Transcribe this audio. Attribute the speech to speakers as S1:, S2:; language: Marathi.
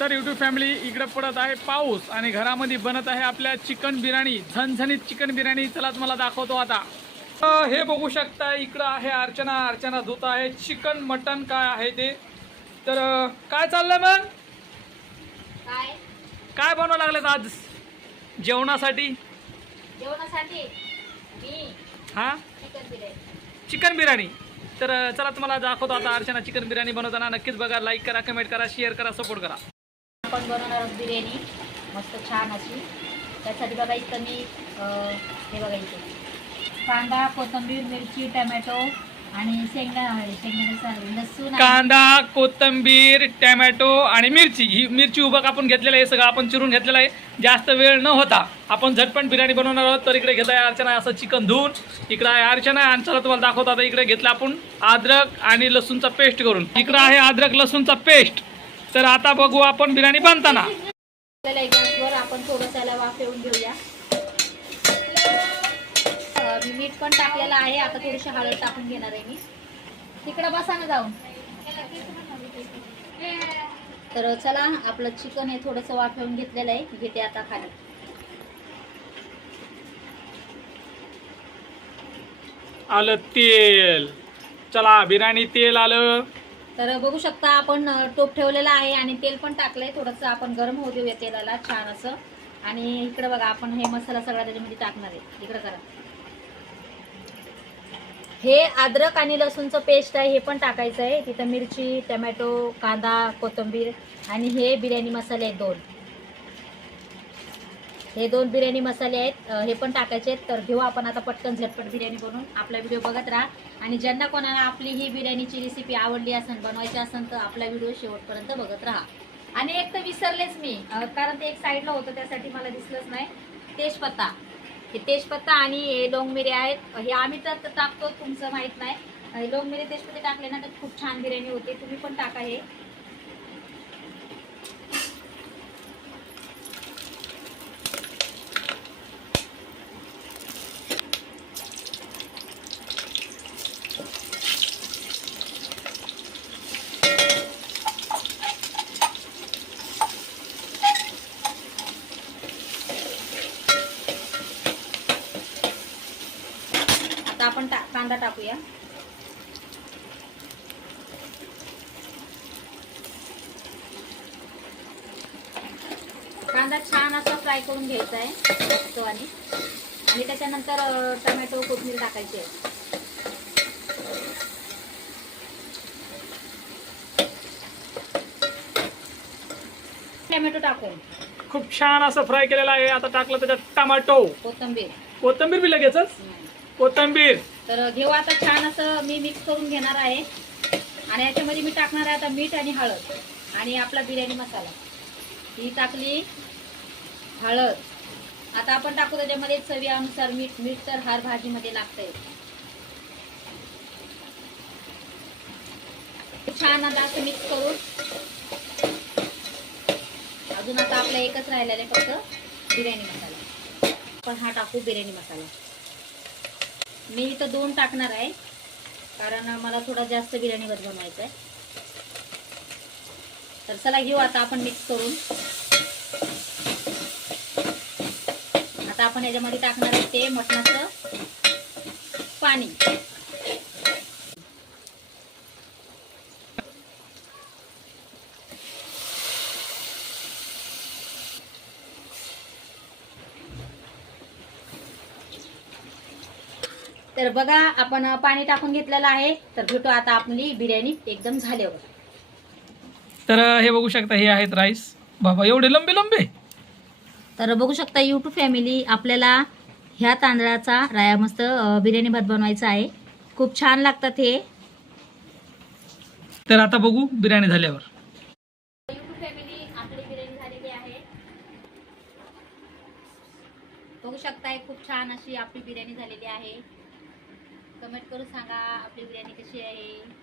S1: तर युट्यूब फॅमिली इकडे पडत आहे पाऊस आणि घरामध्ये बनत आहे आपल्या चिकन बिर्याणी झणझणीत चिकन बिर्याणी. चला मला दाखवतो आता. हे बघू शकता इकडं आहे अर्चना. अर्चना धुत आहे. चिकन मटन काय आहे ते? तर काय चाललंय मग?
S2: काय?
S1: बनवावं लागलेत आज? जेवणासाठी?
S2: जेवणासाठी
S1: हा?
S2: चिकन बिर्याणी.
S1: तर चला तुम्हाला दाखवतो आता अर्चना चिकन बिर्याणी बनवताना. नक्कीच बघा लाईक करा कमेंट करा शेअर करा सपोर्ट करा.
S2: आपण बनवणार आहोत बिर्याणी मस्त छान अशी. त्यासाठी बघा इथं मी हे बघा इथे. कांदा कोथंबीर मिरची टमॅटो आणि शेंगदा शेंगदाण्याचा लसूण
S1: कांदा कोथिंबीर टॅमॅटो आणि मिरची. ही मिरची उभं कापून घेतलेलं आहे. सगळं आपण चिरून घेतलेलं आहे. जास्त वेळ न होता आपण झटपण बिर्याणी बनवणार आहोत. तर इकडे घेत आहे अर्चना असं चिकन धुवून. इकडं आहे अर्चना आणि चला तुम्हाला दाखवतो. आता इकडे घेतलं आपण अद्रक आणि लसूणचा पेस्ट करून. इकडं आहे अद्रक लसूणचा पेस्ट. तर आता बघू आपण बिर्याणी
S2: एक गॅसवर आपण थोडंसं याला वाफेवून घेऊया. मीठ पण टाकलेलं आहे. आता थोडीशी हळद टाकून घेणार आहे मी. तिकडं बसा ना जाऊन. तर चला आपलं चिकन हे थोडंसं वाफेवून घेतलेलं आहे. घेते आता खाली.
S1: आलं तेल. चला बिर्याणी तेल आलं.
S2: तर बघू शकता आपण टोप ठेवलेला आहे आणि तेल पण टाकलंय. थोडंसं आपण गरम होऊ देऊया तेलाला छान असं. आणि इकडं बघा आपण हे मसाला सगळा त्याच्यामध्ये टाकणार आहे. इकडं करा. हे अद्रक आणि लसूणचं पेस्ट आहे हे पण टाकायचं आहे. तिथं मिरची टमॅटो कांदा कोथिंबीर आणि हे बिर्याणी मसाले आहेत दोन. हे दोन बिर्याणी मसाले आहेत. हे पण टाकायचे आहेत. तर घेऊ आपण आता पटकन झटपट बिर्याणी बनवून. आपला व्हिडिओ बघत राहा. आणि ज्यांना कोणाला आपली ही बिर्याणीची रेसिपी आवडली असेल बनवायची असेल तर आपला व्हिडिओ शेवटपर्यंत बघत राहा. आणि एक तर विसरलेच मी. कारण ते एक साईडला होतं त्यासाठी मला दिसलंच नाही. तेजपत्ता. हे तेजपत्ता आणि हे लोंग मिरे आहेत. हे आम्ही तर टाकतो तुमचं माहीत नाही. लोंग मिरे तेजपत्ते टाकले ना तर खूप छान बिर्याणी होते. तुम्ही पण टाका हे. आपण टा कांदा टाकूया. कांदा छान असा फ्राय करून घ्यायचा आहे तो आणि त्याच्यानंतर टमॅटो कोथिंबीर टाकायची आहे. टमॅटो टाकून.
S1: खूप छान असं फ्राय केलेलं आहे. आता टाकलं त्याच्यात टमाटो.
S2: कोथिंबीर.
S1: कोथिंबीर बी लगेचच? कोथंबीर.
S2: तर घेऊ आता छान असं मी मिक्स करून घेणार आहे. आणि याच्यामध्ये मी टाकणार आहे आता मीठ आणि हळद. आणि आपला बिर्याणी मसाला. ही टाकली हळद. आता आपण टाकू त्याच्यामध्ये चवीनुसार मीठ. मीठ तर हार भाजीमध्ये लागतंय. छान आता असं मिक्स करून. अजून आता आपला एकच राहिलेला आहे फक्त बिर्याणी मसाला. पण हा टाकू बिर्याणी मसाला. मी इथं दोन टाकणार आहे कारण मला थोडा जास्त बिर्याणीवर बनवायचं आहे. तर चला घेऊ आता आपण मिक्स करून. आता आपण याच्यामध्ये टाकणार आहे ते मटणाचं पाणी. तर बघा आपण पाणी टाकून घेतलेलं आहे. तर भेटू आता आपली बिर्याणी एकदम झाल्यावर.
S1: तर हे बघू शकता हे आहेत राईस बाबा एवढे लंबे लंबे.
S2: तर बघू शकता यूट्यूब फॅमिली आपल्याला ह्या तांदळाचा राया मस्त बिर्याणी भात बनवायचा आहे. खूप छान लागतात हे.
S1: तर आता बघू बिर्याणी झाल्यावर.
S2: यूट्यूब फॅमिली आपली बिर्याणी झालेली आहे. बघू शकताय खूप छान अशी आपली बिर्याणी झालेली आहे. कमेंट करून सांगा आपली बिर्याणी कशी आहे?